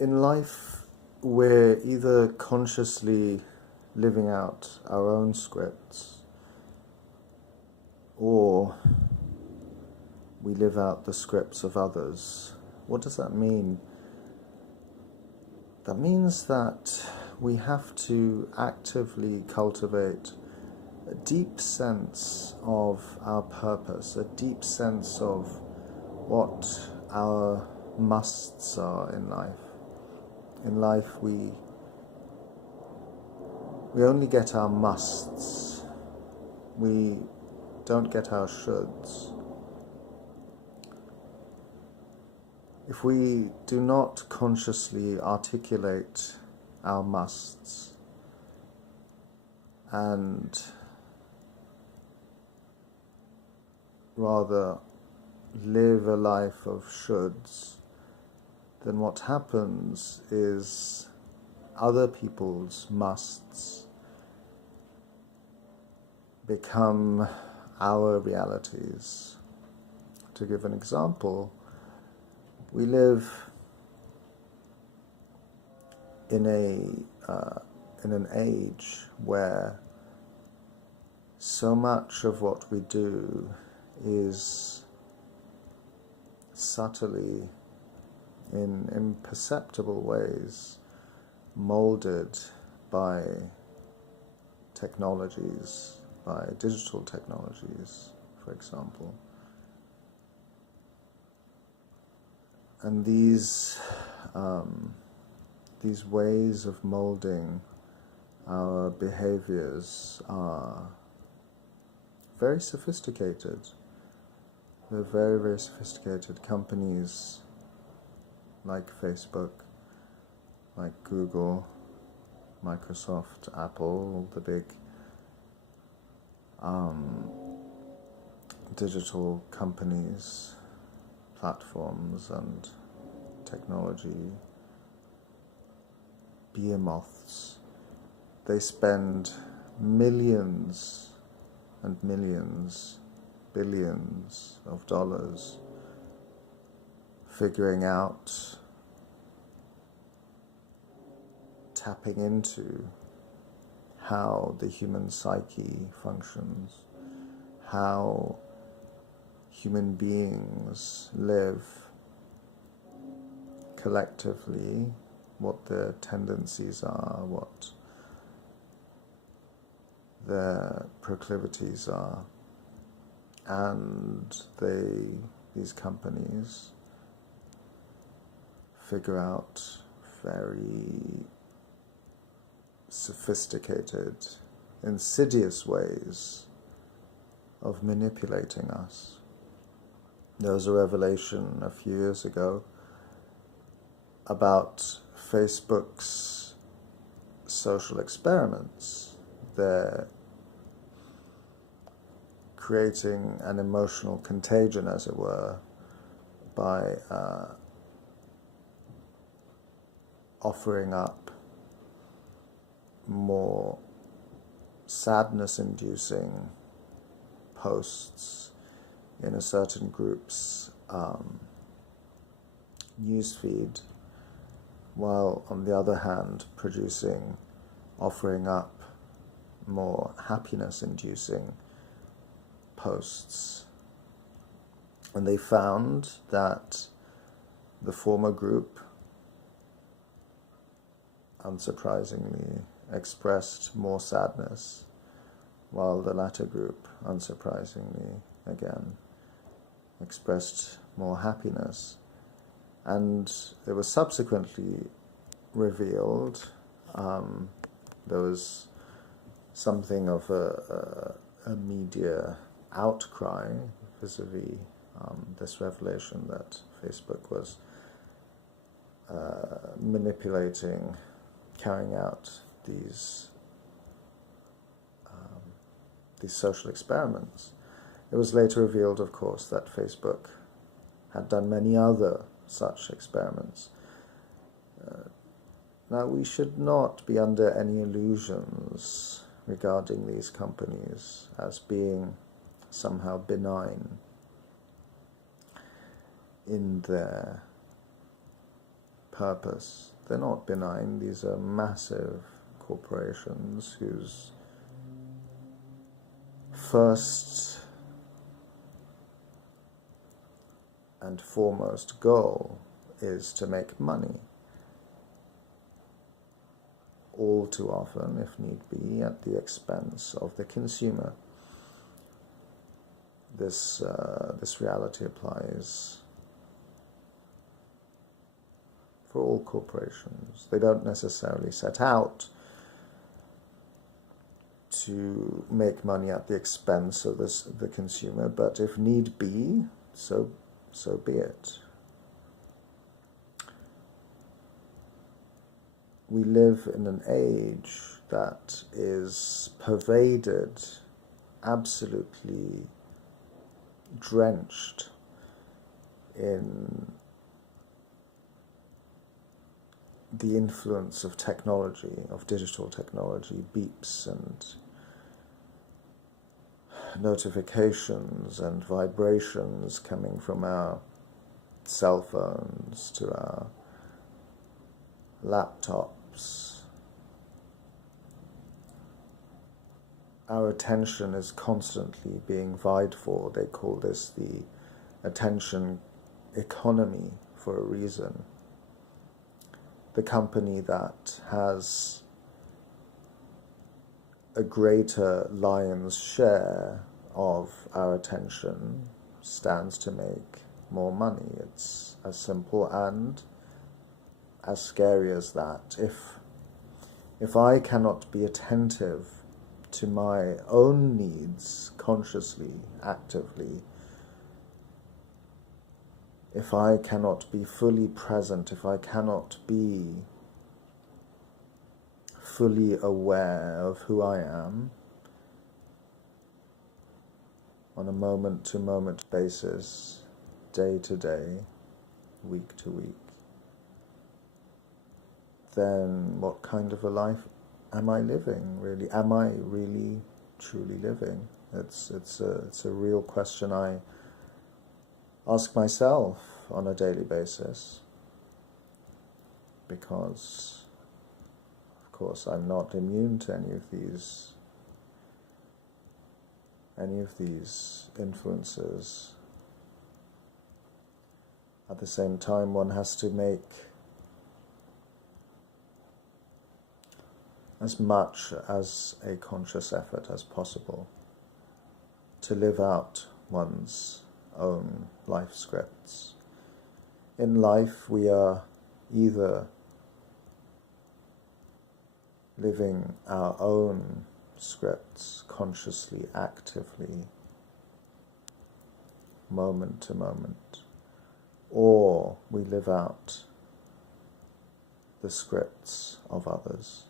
In life, we're either consciously living out our own scripts, or we live out the scripts of others. What does that mean? That means that we have to actively cultivate a deep sense of our purpose, a deep sense of what our musts are in life. In life, we only get our musts. We don't get our shoulds. If we do not consciously articulate our musts and rather live a life of shoulds, then what happens is other people's musts become our realities. To give an example, we live in an age where so much of what we do is subtly, in imperceptible ways, molded by technologies, by digital technologies, for example. And these ways of molding our behaviors are very sophisticated. They're very, very sophisticated. Companies like Facebook, like Google, Microsoft, Apple, the big digital companies, platforms and technology behemoths, they spend millions and millions, billions of dollars figuring out, tapping into how the human psyche functions, how human beings live collectively, what their tendencies are, what their proclivities are. And these companies figure out very sophisticated, insidious ways of manipulating us. There was a revelation a few years ago about Facebook's social experiments. They're creating an emotional contagion, as it were, by offering up more sadness-inducing posts in a certain group's newsfeed, while on the other hand offering up more happiness-inducing posts. And they found that the former group, unsurprisingly, expressed more sadness, while the latter group, unsurprisingly, again, expressed more happiness. And it was subsequently revealed, there was something of a media outcry vis-a-vis this revelation that Facebook was manipulating, carrying out these social experiments. It was later revealed, of course, that Facebook had done many other such experiments. Now, we should not be under any illusions regarding these companies as being somehow benign in their purpose. They're not benign. These are massive corporations whose first and foremost goal is to make money, all too often, if need be, at the expense of the consumer. This reality applies for all corporations. They don't necessarily set out to make money at the expense of the consumer, but if need be, so be it. We live in an age that is pervaded, absolutely drenched in the influence of technology, of digital technology, beeps and notifications and vibrations coming from our cell phones to our laptops. Our attention is constantly being vied for. They call this the attention economy for a reason. The company that has a greater lion's share of our attention stands to make more money. It's as simple and as scary as that. If I cannot be attentive to my own needs consciously, actively, if I cannot be fully present, if I cannot be fully aware of who I am on a moment-to-moment basis, day to day, week to week, then what kind of a life am I living, really? Am I really, truly living? It's a real question I ask myself on a daily basis, because, of course, I'm not immune to any of these influences. At the same time, one has to make as much as a conscious effort as possible to live out one's own life scripts. In life, we are either living our own scripts consciously, actively, moment to moment, or we live out the scripts of others.